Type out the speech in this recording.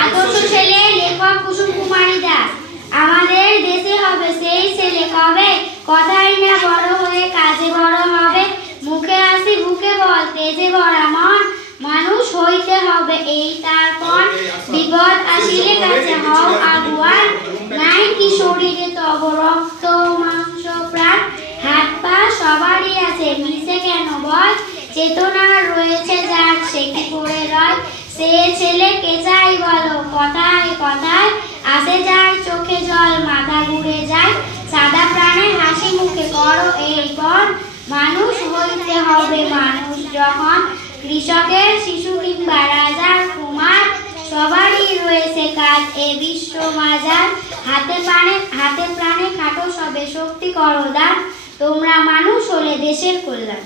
আদর্শ ছেলে লেখক কুসুম কুমারী দাস। আমাদের দেশে হবে সেই ছেলে কবে, কথাই না বড় হয়ে কাজে বড় হবে। মুখে হাসি বুকে বল তেজে ভরা মন, মানুষ হইতে হবে এই তার পণ। বিপদ আসিলে কাছে হও আগুয়ান, নাই কি শরীরে তব রক্ত মাংস প্রাণ। হাত পা সবারই আছে মিশে কেন বল, চেতনা রয়েছে যার সে কি করে রয়। সে ছেলে কে চাই বলো, কথায় কথায় আসে যার চোখে জল মাথা ঘুরে যায়। সাদা প্রাণে হাসি মুখে করো এই পণ, মানুষ হইতে হবে মানুষ যখন। কৃষকের শিশু কিংবা রাজার কুমার, সবারই রয়েছে কাজ এ বিশ্ব মাজার। হাতে প্রাণে খাটো সবে শক্তি করো দান, তোমরা মানুষ হলে দেশের কল্যাণ।